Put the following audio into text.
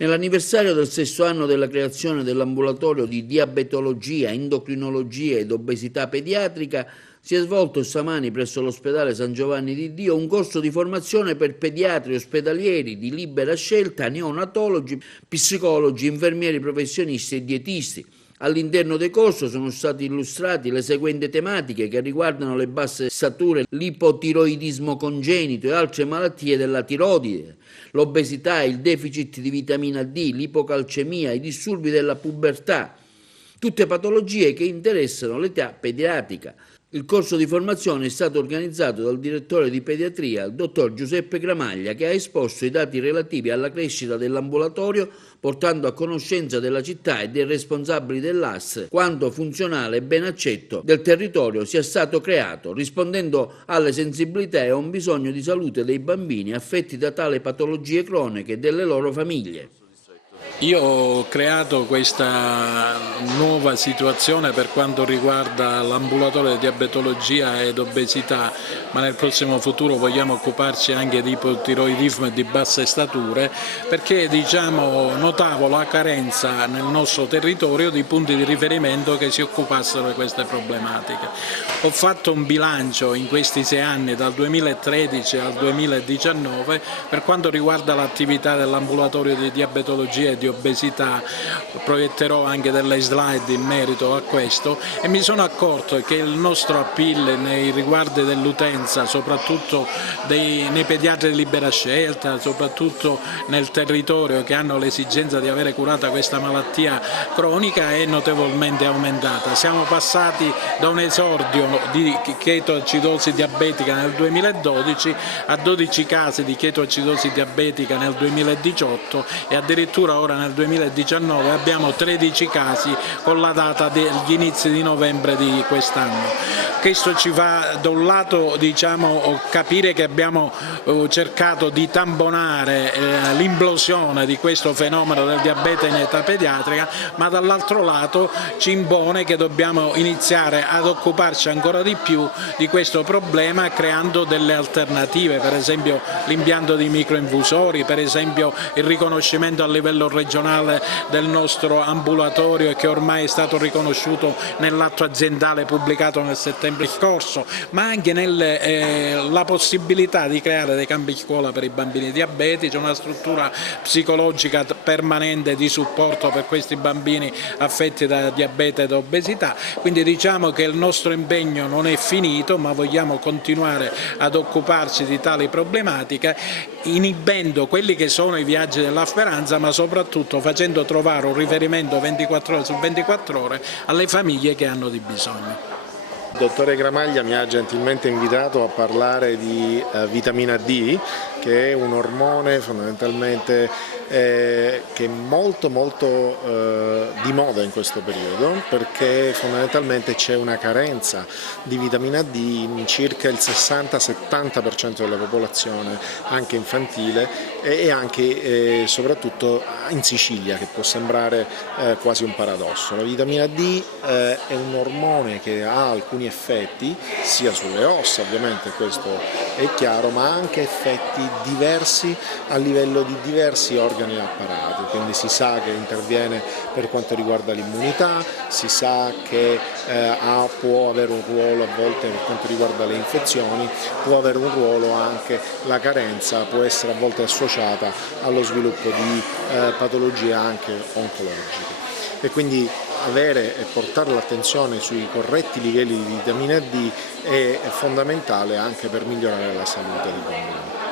Nell'anniversario del 6° anno della creazione dell'ambulatorio di diabetologia, endocrinologia ed obesità pediatrica, si è svolto stamani presso l'ospedale San Giovanni di Dio un corso di formazione per pediatri ospedalieri di libera scelta, neonatologi, psicologi, infermieri professionisti e dietisti. All'interno del corso sono state illustrate le seguenti tematiche che riguardano le basse stature, l'ipotiroidismo congenito e altre malattie della tiroide, l'obesità, il deficit di vitamina D, l'ipocalcemia, i disturbi della pubertà, tutte patologie che interessano l'età pediatrica. Il corso di formazione è stato organizzato dal direttore di pediatria, il dottor Giuseppe Gramaglia, che ha esposto i dati relativi alla crescita dell'ambulatorio, portando a conoscenza della città e dei responsabili dell'AS quanto funzionale e ben accetto del territorio sia stato creato, rispondendo alle sensibilità e a un bisogno di salute dei bambini affetti da tali patologie croniche e delle loro famiglie. Io ho creato questa nuova situazione per quanto riguarda l'ambulatorio di diabetologia ed obesità, ma nel prossimo futuro vogliamo occuparci anche di ipotiroidismo e di basse stature, perché notavo la carenza nel nostro territorio di punti di riferimento che si occupassero di queste problematiche. Ho fatto un bilancio in questi 6 anni, dal 2013 al 2019, per quanto riguarda l'attività dell'ambulatorio di diabetologia e di obesità. Proietterò anche delle slide in merito a questo e mi sono accorto che il nostro appeal nei riguardi dell'utenza, soprattutto nei pediatri di libera scelta, soprattutto nel territorio che hanno l'esigenza di avere curata questa malattia cronica, è notevolmente aumentata. Siamo passati da un esordio di chetoacidosi diabetica nel 2012 a 12 casi di chetoacidosi diabetica nel 2018 e addirittura ora nel 2019 abbiamo 13 casi con la data degli inizi di novembre di quest'anno. Questo ci fa da un lato capire che abbiamo cercato di tamponare l'implosione di questo fenomeno del diabete in età pediatrica, ma dall'altro lato ci impone che dobbiamo iniziare ad occuparci ancora di più di questo problema creando delle alternative, per esempio l'impianto di microinfusori, per esempio il riconoscimento a livello regionale del nostro ambulatorio che ormai è stato riconosciuto nell'atto aziendale pubblicato nel settembre scorso, ma anche la possibilità di creare dei campi scuola per i bambini diabetici, una struttura psicologica permanente di supporto per questi bambini affetti da diabete ed obesità. Quindi diciamo che il nostro impegno non è finito, ma vogliamo continuare ad occuparci di tali problematiche, inibendo quelli che sono i viaggi della speranza, ma soprattutto facendo trovare un riferimento 24 ore su 24 ore alle famiglie che hanno di bisogno. Il dottore Gramaglia mi ha gentilmente invitato a parlare di vitamina D, che è un ormone fondamentalmente che è molto di moda in questo periodo, perché fondamentalmente c'è una carenza di vitamina D in circa il 60-70% della popolazione, anche infantile, e anche soprattutto in Sicilia, che può sembrare quasi un paradosso. La vitamina D è un ormone che ha alcuni effetti sia sulle ossa, ovviamente questo è chiaro, ma anche effetti diversi a livello di diversi organi e apparati, quindi si sa che interviene per quanto riguarda l'immunità, si sa che può avere un ruolo a volte per quanto riguarda le infezioni, può avere un ruolo anche la carenza, può essere a volte associata allo sviluppo di patologie anche oncologiche. E quindi avere e portare l'attenzione sui corretti livelli di vitamina D è fondamentale anche per migliorare la salute dei bambini.